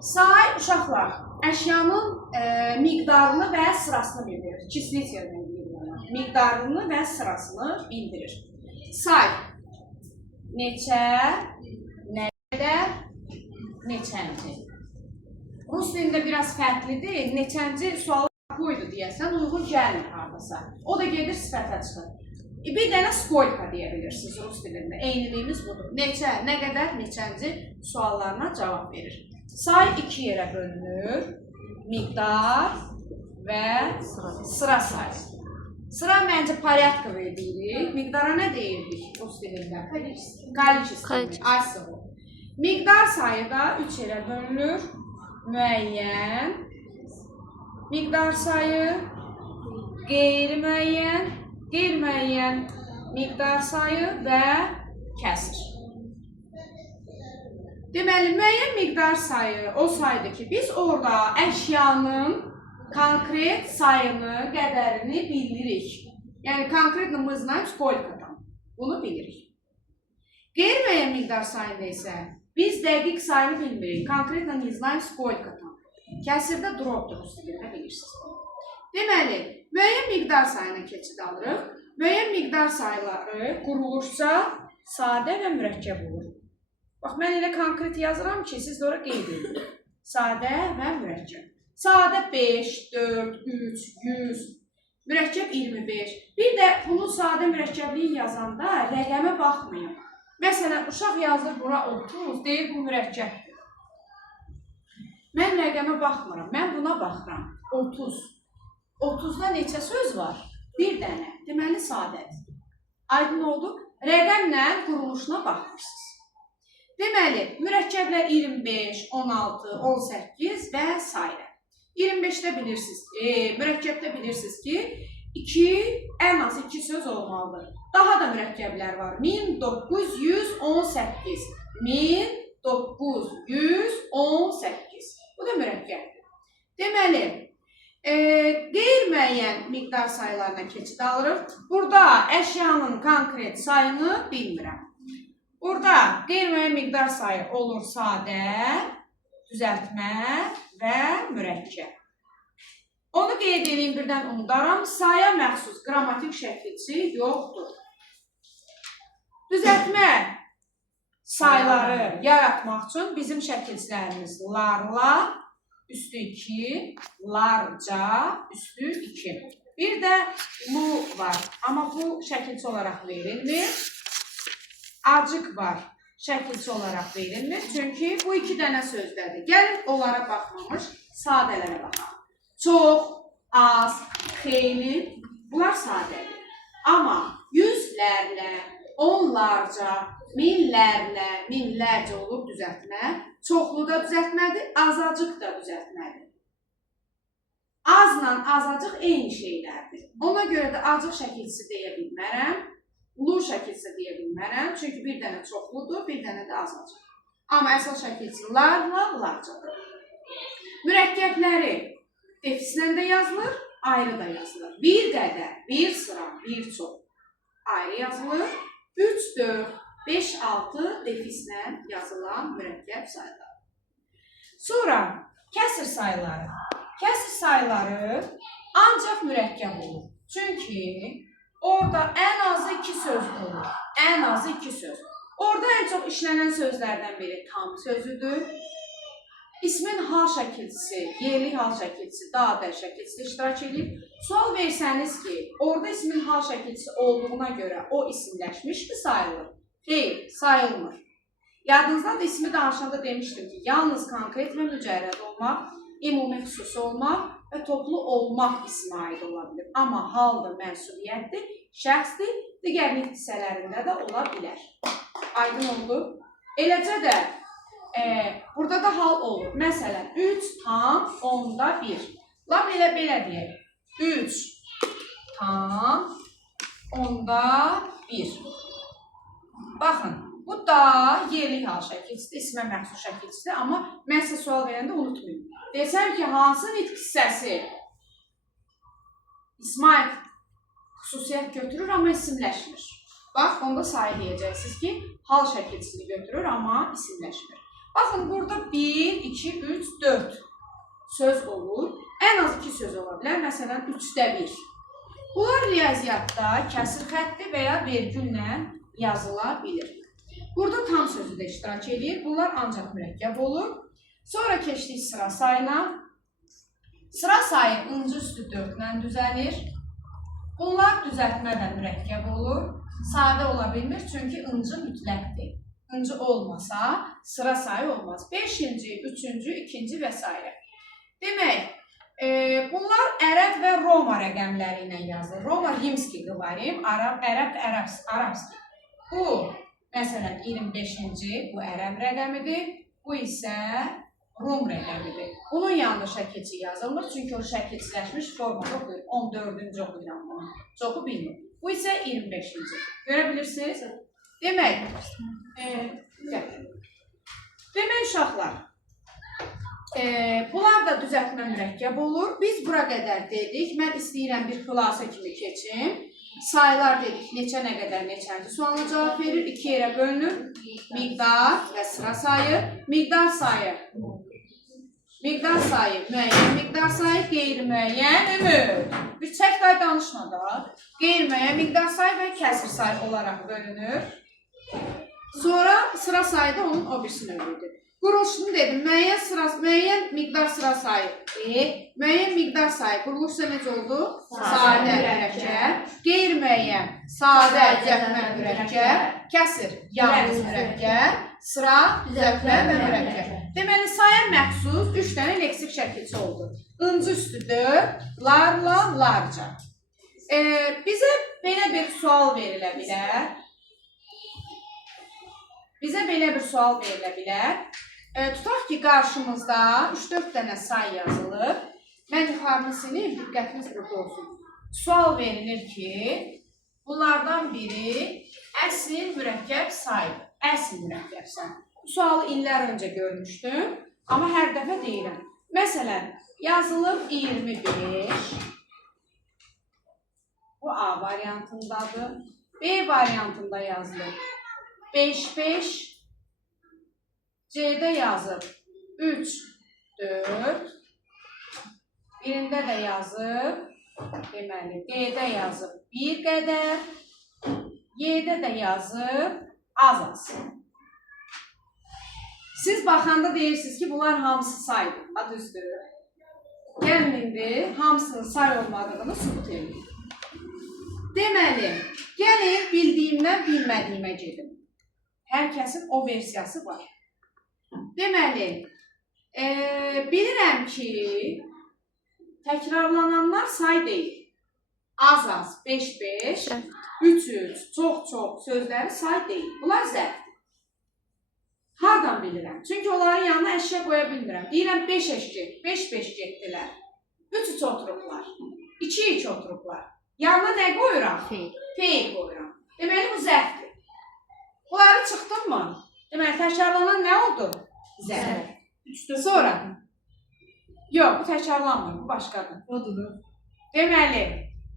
Say uşaqlar əşyanın miqdarını və sırasını bildirir. Kisli termin bildirir. Miqdarını və sırasını bildirir. Say neçə, nə qədər, neçənci. Rus dilində biraz fərqlidir. Neçənci sualı qoydu deyəsən, uyğun gəlmir hardasa. O da gedir sifətə çıxır. Bir dənə skolka deyə bilirsiniz Rus dilində. Eyniliyimiz budur. Neçə, nə qədər, neçənci suallarına cavab verir. Say iki yerə bölünür. Miqdar və sıra sayı. Sıra məncə порядковый deyirik. Miqdara nə deyirdik Rus dilində? Количество. Miqdar sayı da üç yerə bölünür. Müəyyən, miqdar sayı, qeyri-müəyyən, qeyri-müəyyən miqdar sayı və kəsir. Deməli, müəyyən miqdar sayı o saydır ki, biz orada əşyanın konkret sayını, qədərini bilirik. Yəni, konkretno мы знаем сколько там. Bunu bilirik. Qeyri-müəyyən miqdar sayında isə biz dəqiq sayını bilmirik. Konkretno не знаем сколько там. Kəsirdə dropdur, üstünə bilirsiniz. Deməli, müəyyən miqdar sayına keçid alırıq. Müəyyən miqdar sayıları qurulursa sadə və mürəkkəb olur. Bax, mən elə konkret yazıram ki, siz də ora qeyd edin. Sadə və mürəkkəb. Sadə 5, 4, 3, 100, mürəkkəb 25. Bir də bunun sadə mürəkkəbliyi yazanda rəqəmə baxmayın. Məsələn, uşaq yazır bura 30, deyir bu mürəkkəbdir. Mən rəqəmə baxmıram, mən buna baxıram. 30. 30-da neçə söz var? Bir dənə. Deməli, sadədir. Aydın oldu? Rəqəmlə quruluşuna baxmışsınız. Deməli, mürəkkəblər 25, 16, 18 və s. 25-də bilirsiniz, mürəkkəbdə bilirsiniz ki, ən az 2 söz olmalıdır. Daha da mürəkkəblər var. 1918. 1918. Bu da mürəkkəbdir. Deməli, qeyri-müəyyən miqdar sayılarına keçid alırıq. Burada əşyanın konkret sayını bilmirəm. Burada qeyri-müəyyən miqdar sayı olur sadə, düzəltmə və mürəkkəb. Onu qeyd edeyim, birdən unudaram. Saya məxsus qrammatik şəkilçi yoxdur. Düzəltmə sayıları yaratmaq üçün bizim şəkilçilərimiz larla, üstü 2, larca, üstü 2. Bir də lu var, amma bu şəkilçi olaraq verilmir. Acıq var, şəkilçi olaraq verilmir. Çünki bu iki dənə sözdədir. Gəlin onlara baxmamış, sadələrə baxaq. Çox, az, xeyli, bunlar sadədir. Amma yüzlərlə, onlarca, minlərlə, minlərcə olur düzəltmə. Çoxlu da düzəltmədir, azacıq da düzəltmədir. Azla azacıq eyni şeylərdir. Ona görə də acıq şəkilçisi deyə bilmərəm, lu şəkilçisi deyə bilmərəm. Çünki bir dənə çoxludur, bir dənə də azacıq. Amma əsas şəkilçisi larla, larcadır. Mürəkkəbləri defislə də yazılır, ayrı da yazılır. Bir qədər, bir sıra, bir çox ayrı yazılır. 3, 4, 5, 6 defislə yazılan mürəkkəb sayılar. Sonra kəsir sayıları. Kəsir sayıları ancaq mürəkkəb olur. Çünki orada ən azı 2 söz olur. Ən azı 2 söz. Orada ən çox işlənən sözlərdən biri tam sözüdür. İsmin hal şəkilçisi, yerli hal şəkilçisi, dadə şəkilçisi iştirak edir. Sual versəniz ki, orada ismin hal şəkilçisi olduğuna görə o isimləşmiş mi sayılır? Xeyr, sayılmır. Yadınızda da ismi danışanda demişdim ki, yalnız konkret və mücərrəd olmaq, ümumi xüsusi olmaq və toplu olmaq ismi aid ola bilir. Amma haldır, mənsubiyyətdir, şəxsdir, digər nitq hissələrində də ola bilər. Aydın oldu. Eləcə də burada da hal olur. Məsələn, 3 tam 10'da 1. Lap elə belə deyək. 3 tam 10'da 1. Baxın, bu da yerli hal şəkilçisidir, ismə məxsus şəkilçisidir. Amma mən sizə sual verəndə unutmayın. Desəm ki, hansı nitq hissəsi ismə xüsusiyyət götürür, amma isimləşmir. Bax, onda sayı deyəcəksiniz ki, hal şəkilçisini götürür, amma isimləşmir. Baxın, burada 1, 2, 3, söz olur. Ən az 2 söz ola bilər. Məsələn, 3də 1. Bunlar riyaziyyatda kəsir xətti və ya vergüllə yazıla bilir. Burada tam sözü də iştirak edir. Bunlar ancaq mürəkkəb olur. Sonra keçdik sıra sayına. Sıra sayı ıncı üstü 4 ilə düzəlir. Bunlar düzəltmədə mürəkkəb olur. Sadə ola bilmir, çünki ıncı mütləqdir. Öncü olmasa sıra sayı olmaz. 5-ci, 3-cü, 2-ci və s. Demək, bunlar ərəb və Roma rəqəmləri ilə yazılır. Roma rimski qıvarim, ərəb arabski. Bu, məsələn, 25-ci bu ərəb rəqəmidir. Bu isə Rum rəqəmidir. Bunun yanında şəkilçi yazılmır, çünki o şəkilçiləşmiş formada oxuyur. 14-cü oxuyuram bunu. Çoxu bilmir. Bu isə 25-ci. Görə bilirsiniz? Demək, uşaqlar, bunlar da düzəltmə mürəkkəb olur. Biz bura qədər dedik. Mən istəyirəm bir xülasə kimi keçim. Sayılar dedik, neçə nə qədər neçənci sualına cavab verir. 2 yerə bölünür. Miqdar və sıra sayı. Miqdar sayı müəyyən, miqdar sayı qeyri-müəyyən, ümid. Bir çəkday danışma da. Qeyri-müəyyən, miqdar sayı və kəsir sayı olaraq bölünür. Sonra sıra sayı da onun o birisi növüdür. Quruluşunu dedim, müəyyən miqdar sıra sayı, müəyyən miqdar sayı quruluşsa necə oldu? Sadə mürəkkəb, qeyri-müəyyən, sadə düzəltmə mürəkkəb, kəsir yalnız mürəkkəb, sıra düzəltmə və mürəkkəb. Deməli, saya məxsus 3 dənə leksik şəkilçi oldu. Öncü üstü 4, larla, larca. Bizə belə bir sual verilə bilər. Tutaq ki, qarşımızda 3-4 dənə say yazılıb. Mən yuxarını sileyim, diqqətiniz burada olsun. Sual verilir ki, bunlardan biri əsl mürəkkəb saydır. Əsl mürəkkəb say. Bu sualı illər öncə görmüşdüm, amma hər dəfə deyirəm. Məsələn, yazılıb 25. Bu A variantındadır. B variantında yazılıb 5-5. C'də yazıb 3, 4. Birində də yazıb, deməli, D'də yazıb 1 qədər. Y'də də yazıb az. Siz baxanda deyirsiniz ki, bunlar hamısı saydır. Adı üstü. Gəlin indi hamısının say olmadığını sübut edin. Deməli, gəlin bildiyimdən bilmədiyimə gedim. Hər kəsin o versiyası var. Deməli, bilirəm ki, təkrarlananlar say deyil. Az, 5-5, 3-3, çox-çox sözləri say deyil. Bunlar zərfdir. Hardan bilirəm? Çünki onların yanına əşya qoya bilmirəm. Deyirəm 5 eşki, 5-5 getdilər. 3-3 oturublar, 2-2 oturublar. Yanına nə qoyuram? Feil qoyuram. Deməli, bu zərfdir. Bunları çıxdın mı? Deməli, təkrarlanan nə oldu? Zərf. Sonra? Yox, bu təkrarlanmır, bu başqadır. Deməli,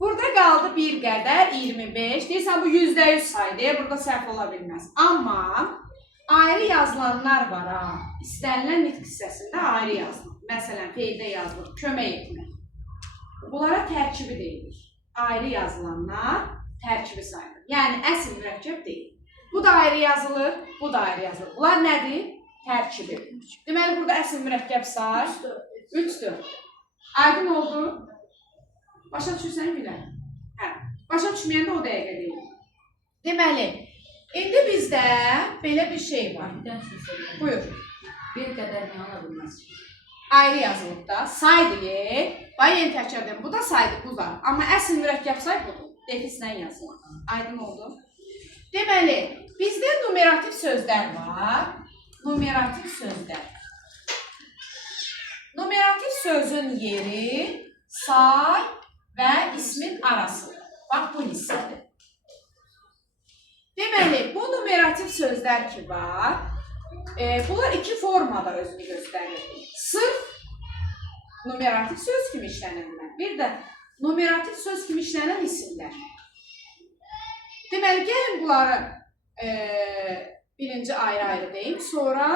burada qaldı bir qədər, 25. Deyirsən, bu %100 saydır, burada səhv ola bilməz. Amma ayrı yazılanlar var ha. İstənilən nitq hissəsində ayrı yazılır. Məsələn, feildə yazılır, kömək etmək. Bunlara tərkibi deyilir. Ayrı yazılanlar tərkibi sayılır. Yəni, əsl mürəkkəb deyil. Bu da ayrı yazılır, bu da ayrı yazılır. Bunlar nədir? Tərkibi. Deməli, burada əsl mürəkkəb say 3-4. Aydın oldu? Başa düşürsən bilən? Hə. Başa düşməyəndə o dəqiqə deyil. Deməli, indi bizdə belə bir şey var. Buyur. Bir qədər nə ola bilməz? Ayrı yazılıb da. Say deyil. Yeni təkrar deyil. Bu da saydır, bu da. Amma əsl mürəkkəb say budur. Defislə yazılır. Aydın oldu? Deməli, bizdə numerativ sözlər var. Numerativ sözlər. Numerativ sözün yeri say və ismin arasıdır. Bax, bu hissədir. Deməli, bu numerativ sözlər ki var, bunlar iki formada özünü göstərir. Sırf numerativ söz kimi işlənənlər, bir də numerativ söz kimi işlənən isimlər. Deməli, gəlin bunları birinci ayrı-ayrı deyim, sonra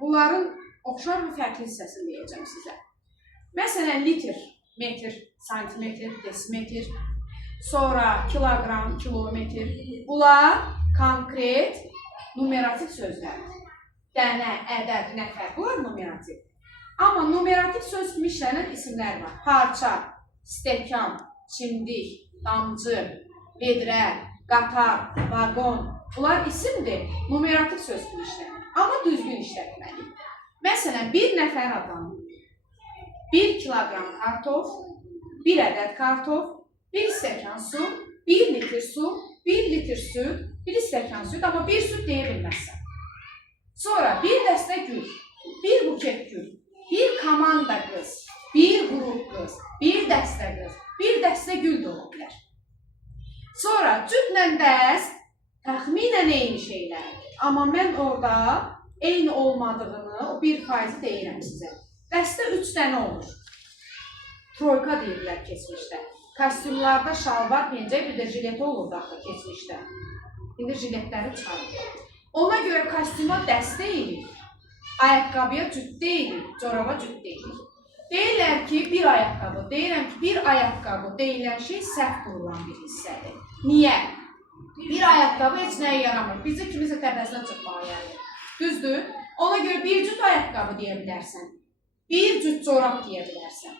bunların oxşar və fərqli hissəsini deyəcəm sizə. Məsələn, litr, metr, santimetr, desimetr, sonra kiloqram, kilometr. Bunlar konkret numerativ sözlərdir. Dənə, ədəd, nəfər, bunlar numerativ. Amma numerativ söz kimi işlənən isimlər var. Parça, stəkan, çimdik, damcı, vedrə, qatar, vaqon. Bunlar isimdir, numerativ söz kimi işlənir. Amma düzgün işlətməliyik. Məsələn, bir nəfər adam, 1 kiloqram kartof, 1 ədəd kartof, 1 stəkan su, 1 litr su, 1 litr süd, 1 stəkan süd, amma 1 süd deyə bilməzsən. Sonra 1 dəstə gül, 1 buket gül, 1 komanda qız, 1 qrup qız, 1 dəstə qız, 1 dəstə gül də ola bilər. Sonra cütlə dəst təxminən eyni şeylərdir. Amma mən orada eyni olmadığını, o 1% deyirəm sizə. Dəstə 3 dənə olur. Troyka deyirlər keçmişdə. Kostyumlarda şalvar, pencək, bir də jileti olurdu axı keçmişdə. İndi jiletləri çıxarır. Ona görə kostyuma dəst deyilir, ayaqqabıya cüt deyilir, coraba cüt deyilir. Deyirlər ki, bir ayaqqabı, deyirəm ki, bir ayaqqabı deyilən şey səhv qurulan bir hissədir. Niyə? Bir ayaqqabı heç nəyə yaramır, bizə kimisə təpəsinə çıxmağa yarayır. Düzdür? Ona görə bir cüt ayaqqabı deyə bilərsən, bir cüt corab deyə bilərsən.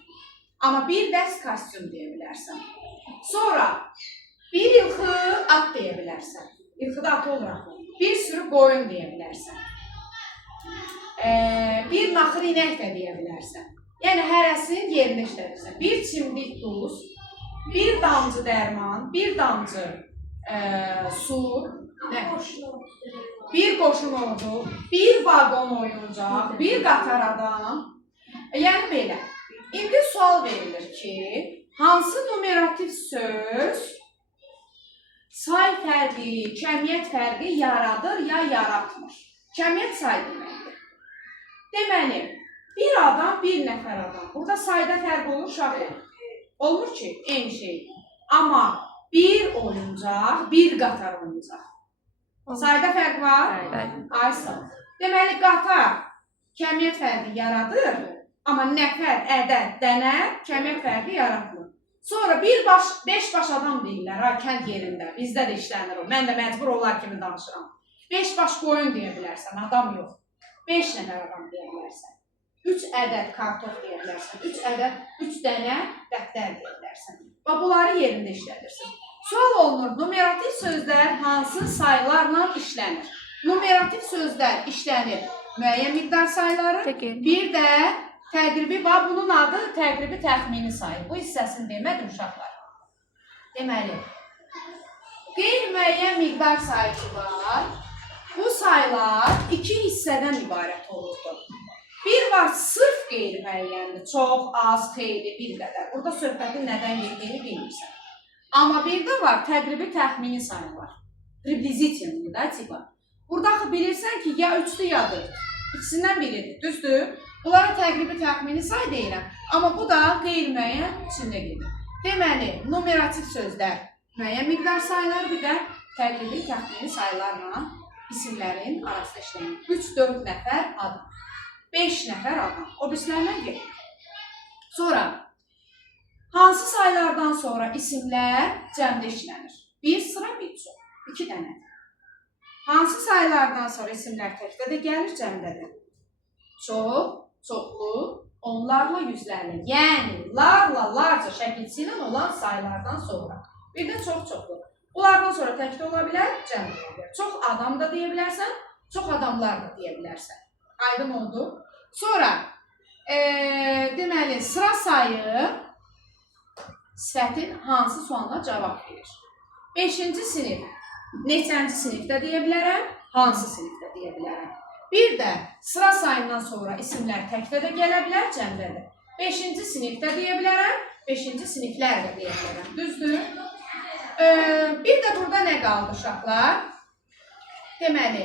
Amma bir dəst kostyum deyə bilərsən. Sonra bir ilxı at deyə bilərsən. İlxıda at olur axı. Bir sürü qoyun deyə bilərsən. Bir naxır inək də deyə bilərsən. Yəni, hərəsinin yerində işlədirsən. Bir çimdik duz, bir damcı dərman, bir damcı su, bir qoşun ordu, bir vaqon oyuncaq, bir qatar adam. Yəni, belə. İndi sual verilir ki, hansı numerativ söz say fərqi, kəmiyyət fərqi yaradır ya yaratmır? Kəmiyyət say deməkdir. Deməli, bir adam, bir nəfər adam. Burada sayda fərq olur, uşaqlar. Olmur ki, eyni şey. Amma bir oyuncaq, bir qatar oyuncaq. Sayda fərq var? Ay sağ. Deməli, qatar kəmiyyət fərqi yaradır, amma nəfər, ədəd, dənə kəmiyyət fərqi yaratmır. Sonra 5 baş adam deyirlər, kənd yerində, bizdə də işlənir o. Mən də məcbur onlar kimi danışıram. 5 baş qoyun deyə bilərsən, adam yox. 5 nəfər adam deyə bilərsən. 3 ədəd kartof deyə bilərsən. 3 ədəd, 3 dənə dəftər deyə bilərsən. Və bunları yerində işlədirsən. Sual olunur, numerativ sözlər hansı saylarla işlənir? Numerativ sözlər işlənir müəyyən miqdar sayları, bir də təqribi var, bunun adı təqribi təxmini sayı. Bu hissəsini demədim uşaqlar. Deməli, qeyri-müəyyən miqdar sayısı var. Bu saylar 2 hissədən ibarət olurdu. Bir var, sırf qeyri-müəyyəndir, çox, az, xeyli, bir qədər. Burada söhbətin nədən getdiyini bilmirsən. Amma bir də var, təqribi təxmini sayı var. Priblizitivli da tipa. Burada axı bilirsən ki, ya 3-dür, ya 4. İkisindən biridir, düzdür? Bunlara təqribi təxmini say deyirəm. Amma bu da qeyri-müəyyən içində gedir. Deməli, numerativ sözlər müəyyən miqdar sayılar, bir də təqribi təxmini sayılarla isimlərin arasında işlənir. 3-4 nəfər adam, 5 nəfər adam. O birisilərlə gedir. Sonra, hansı sayılardan sonra isimlər cəmdə işlənir? Bir sıra, bir çox, 2 dənədir. Hansı sayılardan sonra isimlər təkdə də gəlir, cəmdə də? Çox, çoxlu, onlarla, yüzlərlə. Yəni, larla, larca şəkilsi ilə olan sayılardan sonra. Bir də çox-çoxlu. Bunlardan sonra təkdə ola bilər, cəmdə ola bilər. Çox adam da deyə bilərsən, çox adamlar da deyə bilərsən. Aydın oldu. Sonra, deməli, sıra sayı sifətin hansı sualına cavab verir? 5-ci sinif, neçənci sinifdə deyə bilərəm, hansı sinifdə deyə bilərəm. Bir də sıra sayından sonra isimlər təkdə də gələ bilər, cəmdə də. 5-ci sinifdə deyə bilərəm, 5-ci siniflər də deyə bilərəm. Düzdür? Bir də burada nə qaldı uşaqlar? Deməli,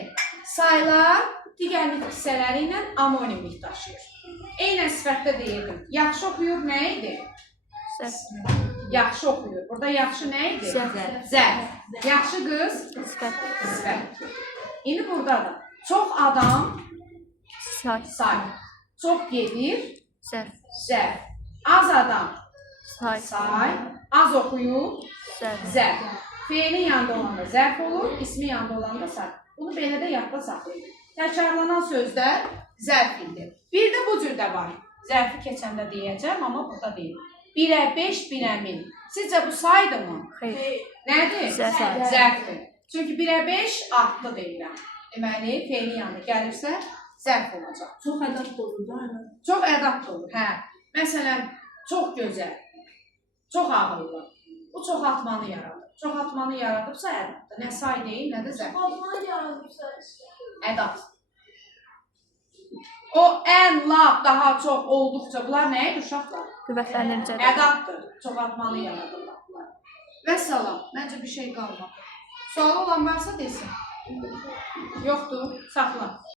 saylar digərlik hissələri ilə amonimlik daşıyır. Eynən sifətdə deyirdim. Yaxşı oxuyur nə idi? Yaxşı oxuyur. Burada yaxşı nə idi? Zərf. Yaxşı qız? Sifət. İndi burada da çox adam say. Çox gedir? Zərf. Az adam. Say. Say. Az oxuyub. Zərf. Zərf. Feilin yanında olanda zərf olur, ismi yanında olanda say. Bunu belə də yadda saxlayın. Təkrarlanan sözlər zərf idi. Bir də bu cür də var. Zərfi keçəndə deyəcəm, amma burada deyil. 1-ə 5, 1-ə 1000. Sizcə bu saydır mı? Xeyr. Nədir? Zərf. Zərfdir. Çünki 1-ə 5 adlı deyirəm. Deməli, feilin yanında gəlirsə zərf olacaq. Çox ədəb olur da. Çox ədab olur, hə. Məsələn, çox gözəl, çox ağıllı. Bu çoxaltmanı yaradır. Çoxaltmanı yaradıbsa ədabdır. Nə say deyil, nə də zərf deyil. Ədab. O ən, lap, daha çox olduqca bunlar nə idi uşaqlar? Qüvvətləndiricə. Ədabdır. Çoxaltmanı yaradırlar bunlar. Vəssalam. Məncə bir şey qalmadı. Sualı olan varsa desin. Yoxdur. Saxla.